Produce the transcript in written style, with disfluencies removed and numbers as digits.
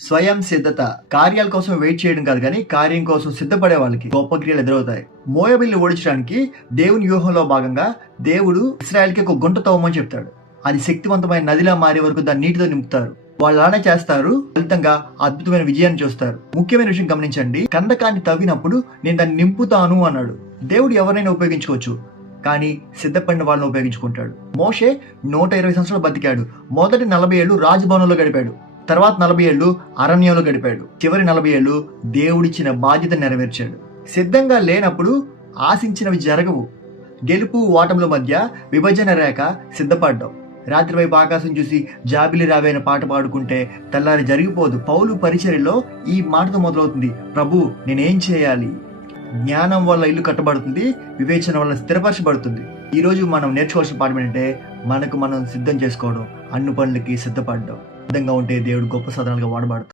స్వయం సిద్ధత కార్యాల కోసం వెయిట్ చేయడం కాదు కానీ కార్యం కోసం సిద్ధపడే వాళ్ళకి గొప్ప క్రియలు ఎదురవుతాయి. మోయాబీల్ని ఓడించడానికి దేవుని వ్యూహంలో భాగంగా దేవుడు ఇశ్రాయేల్కి ఒక గుంట తవ్వమని చెప్తాడు. అది శక్తివంతమైన నదిలా మారే వరకు దాన్ని నీటితో నింపుతారు. వాళ్ళు అలానే చేస్తారు. ఫలితంగా అద్భుతమైన విజయాన్ని చూస్తారు. ముఖ్యమైన విషయం గమనించండి, కందకాన్ని తవ్వినప్పుడు నేను దాన్ని నింపుతాను అన్నాడు. దేవుడు ఎవరైనా ఉపయోగించుకోవచ్చు, కానీ సిద్ధపడిన వాళ్ళని ఉపయోగించుకుంటాడు. మోషే 120 సంవత్సరాలు బతికాడు. మొదటి 40 ఏళ్ళు రాజభవనంలో గడిపాడు. తర్వాత 40 ఏళ్ళు అరణ్యంలో గడిపాడు. చివరి 40 ఏళ్ళు దేవుడిచ్చిన బాధ్యత నెరవేర్చాడు. సిద్ధంగా లేనప్పుడు ఆశించినవి జరగవు. గెలుపు ఓటముల మధ్య విభజన రేఖ సిద్ధపడ్డావు. రాత్రి వైపు ఆకాశం చూసి జాబిలి రావే అనే పాట పాడుకుంటే తెల్లారి జరిగిపోదు. పౌలు పరిచర్యలో ఈ మాటతో మొదలవుతుంది, ప్రభు నేనేం చేయాలి? జ్ఞానం వల్ల ఇల్లు కట్టబడుతుంది, వివేచన వల్ల స్థిరపరచబడుతుంది. ఈ రోజు మనం నేర్చుకోవాల్సిన పాఠం ఏంటంటే, మనకు మనం సిద్ధం చేసుకోవడం, అన్ని పనులకి సిద్ధపడడం. సిద్ధంగా ఉంటే దేవుడు గొప్ప సాధనాలుగా వాడబడతాడు.